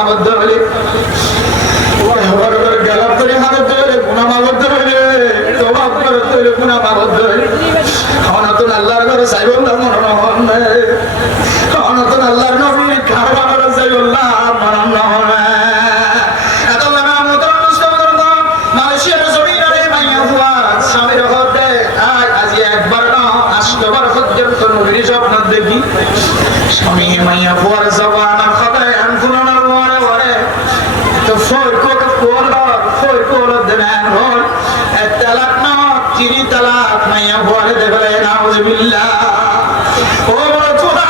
আবদ্ধ হলে গেলাপ করে আবদ্ধ হলে গুনাম আবদ্ধ হলে তোমার হইলে গুনাম আবদ্ধ হলে অনতুন আল্লাহর ঘরে চাইব না মনোনয়ন অনতুন আল্লাহর নবীর খাবার ঘরে চাইব না মনোনয়ন দেখি স্বামী মাইয়া ফুয়ার জবান খাতায় ফুলানোর ওয়ারে ওয়ারে তো ফয় কত কোল দেন হল তালাক না চিনি তালাক মাইয়া ফুয়ারে দেবে নাউজুবিল্লাহ ও বড় ফুয়া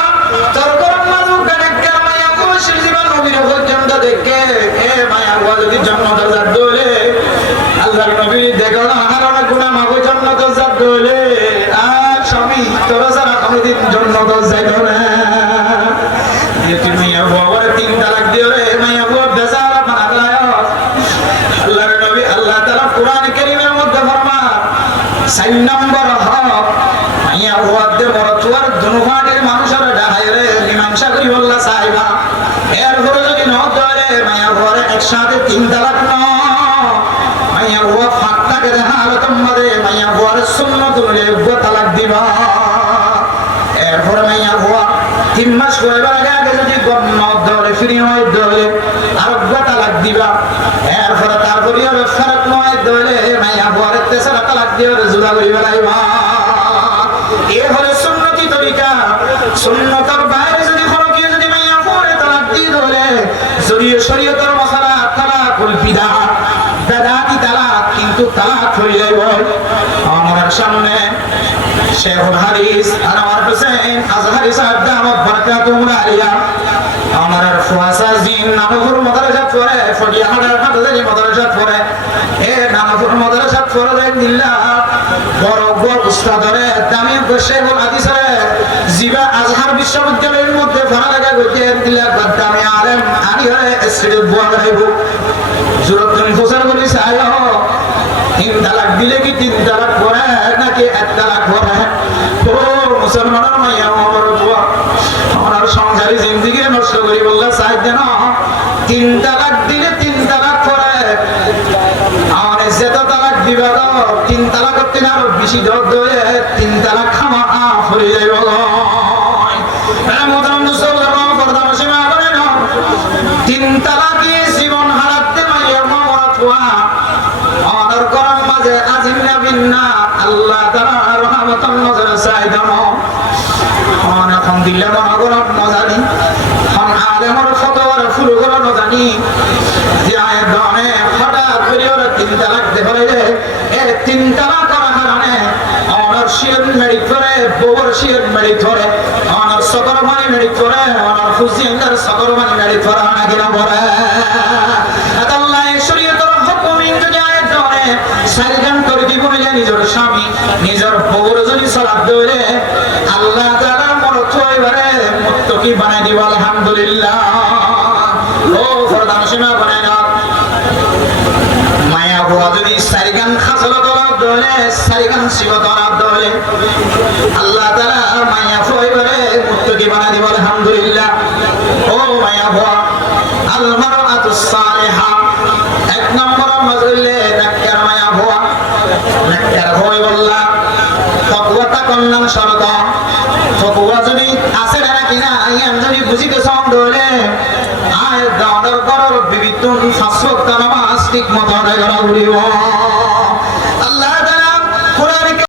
তোর কোন মানু কানেক্ট মাইয়া ফুয়া জীবন নবীর পর্যন্ত দেখে এ মাইয়া ফুয়া যদি জান্নাতে যাত দলে আল্লাহর নবী দেখো না হারাম গুনাহ মাগো জান্নাতে যাত দলে আর স্বামী তোর সারা কোনদিন জান্নাতে যাইতো না মাইয়া ফুয়া তিন তালাক দিও রে মাইয়া ফুয়া বেজারা বানালায় আল্লাহর নবী আল্লাহ তাআলা কুরআন কারীমের মধ্যে ফরমান 4 নম্বর হক মাইয়া ফুয়া দে মরতুয়ার দুনুফাটের মানুষের ডাহাই রে মীমাংসা করি বললা সাহেবা এর পরে যদি ন ধরে মাইয়া ফুয়ার একসাথে তিন তালাক ন মাইয়া ফুয়া ফাঁকটাকে হালত মধ্যে মাইয়া ফুয়ার সুন্নতুল লেগো তালাক দিবা এরপরে মাইয়া ফুয়া 3 মাস হইবার আগে যদি গণ্য ধরে ফিরি হয় ধরে আর তালাক দিবা এরপরে তারপরে আর ফারাক নয় ধরে মাইয়া ফুয়ার তেসরা তালাক দিয়ে জুড়া করিবা লাইবা এ হলো সুন্নতি তরিকা সুন্নতের বাইরে যদি কোনো কেউ যদি মাইয়া ফুয়ার তালাক দিয়ে ধরে যদি শরীয়তের মশলা তালাকুল বিদআত বেদাতি তালাক কিন্তু তালাক হয়ে যাইব আমার সামনে শেখুল হাদিস আনোয়ার হোসেন আজহারি সাহেব দামাত বারাকাতুহু আলিয়া আমার ফুয়াসা জিন নামপুর মাদ্রাসা পড়ে ফটিয়াহাটের হাটহাজারী মাদ্রাসা পড়ে এ নামপুর মাদ্রাসা পড়ে দেন দিল্লা বড় বড় উস্তাদরে দামি শেখুল হাদিসরে জিবা আজহার বিশ্ববিদ্যালয়ের মধ্যে পড়ালেখা করতে দিল্লা গদ্দামি আলেম আনি হয়ে এসিড বুয়া রাইব জুরতুন ফুসার বলি সাইহ 3 তালাক দিলে কি 3 তালাক পড়ে নাকি 1 তালাক পড়ে ও মুসলমানের মাইয়া আমার বুয়া আমার সংসারী জিন্দেগি নষ্ট করি বললা চাই দেন 3 তালাক দিলে 3 তালাক পড়ে আর যেত তালাক দিবা দাও 3 তালাক করতে না বেশি দর ধরে 3 তালাক খামা হয়ে যাইব মোহতারাম মুসলমান পর্দা সীমা বলে না 3 তালাকে জীবন হারাতে মাইয়া আমার বুয়া অনর করম মাঝে আজিনা বিন্না আল্লাহ তাআলা রহমতের নজরে চাইদাম অন এখন দিলে মনে করম নজানি হন আলেমর ফতোয়ার ফুল করে নজানি যে আয় দনে হঠাৎ করে ওরা 3 তালাক দেবে এ 3 তালাক করার কারণে অনর শির মেরি করে বউর শির মেরি করে অনর সকর মানি মেরি করে অনর ফুসিয়ার সকর মানি মেরি করে নাগিনা বলে আল্লাহ শরীয়তের হুকুম যদি আয় দনে সাইগান করে দিব নিজের স্বামী নিজের বউর যদি সালাত দেয় আল্লাহ তাআলা মরত হইবারে মুত্তাকি বানাই দিব আলহামদুলিল্লাহ ও ফরদান সীমা বানাই না মায়া বুয়া যদি সাইগান খাসল দলে সাইগান শিব দলে আল্লাহ তাআলা মায়া হইবারে মুত্তাকি বানাই দিব আলহামদুলিল্লাহ ও মায়া বুয়া আল মারআতুস সালিহা 1 নম্বর মজলে নাক্কার মায়া বুয়া নাক্কার হই বললা তাকওয়াটা কন্যান শরত তাকওয়া যদি আছে নাকি না আইয়ান যদি বুঝিতে সন্দেহে আয় দাঁড়র করর বিবিতুন ফাসওয়াক্ত নামাজ ঠিক মতো আদায় করা উড়িব